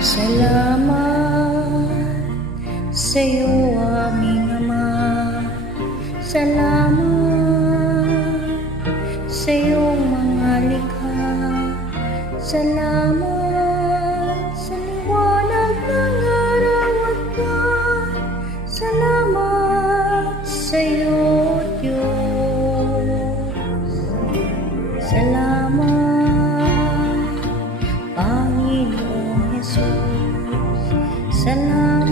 Salamat sa'yo, aming Ama. Salamat sa iyong mga likha. Salamat sa liwanag ng araw at buwan. Salamat sa iyo, Diyos. Salamat, Panginoong Jesus. Salamat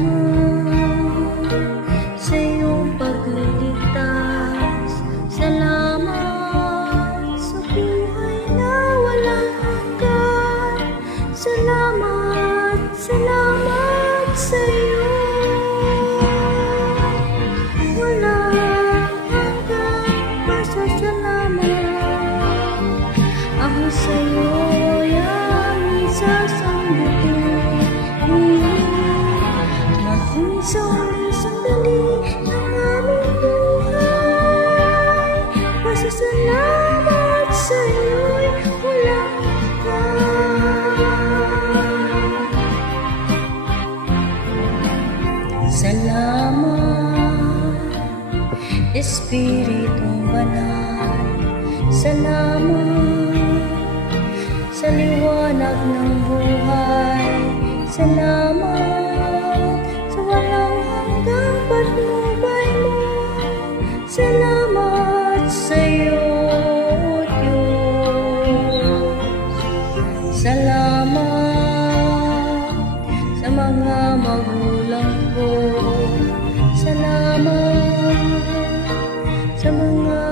sa iyong pagliligtas. Salamat sa buhay na walang hanggan. Salamat, salamat sa iyo. Walang hanggan pasasalamat. Ako sa iyo'y aming sasambitin. Maging sa huling sandali ng aming buhay. Pasasalamat sa iyo'y walang hanggan. Salamat, Espiritong Banal. Salamat sa liwanag ng buhay. Salamat sa walang hanggang patnubay mo. Salamat sa iyo, Diyos. Salamat sa mga magulang ko. Salamat sa mga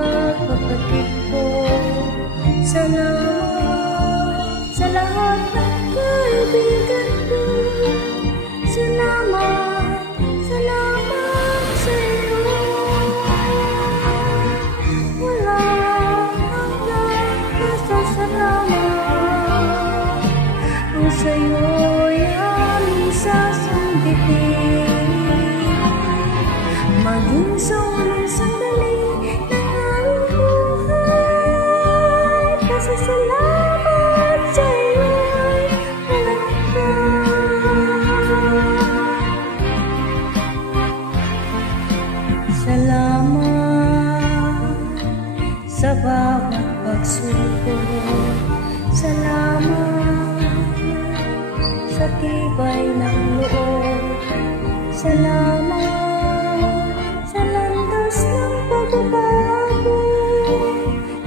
kapatid ko. Salamat sa lahat ng kaibigan ko. Salamat, salamat sa iyo. Walang hanggang pasasalamat. Ang sa iyo'y aming sasambitin. Maging sa huling sandali ng aming buhay. Pasasalamat sa iyo'y walang hanggan. Salamat sa bawat pagsubok. Salamat sa tibay ng loob. Salamat sa landas ng pagbabago.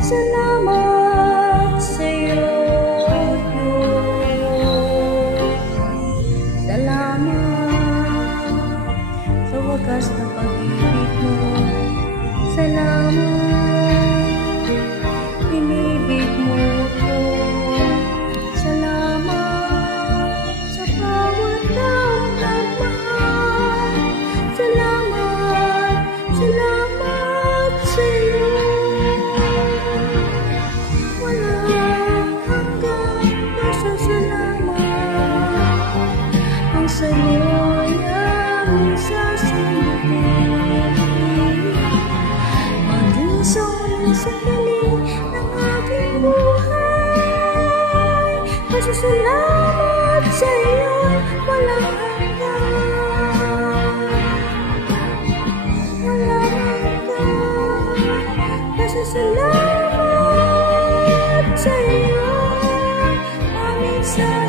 Salamat sa iyo, Diyos. Salamat sa wagas na pag-ibig mo. Salamat, inibig mo ko. Salamat sa bawat taong nagmahal. Salamat, salamat sa iyo. Walang hanggang pasasalamat. Ang sa iyo'y aming sasambitin. Maging sa huling sandali ng aking buhay. Pasasalamat sa iyo'y walang hanggan. Walang hanggan. Pasasalamat sa iyo aming sasambitin.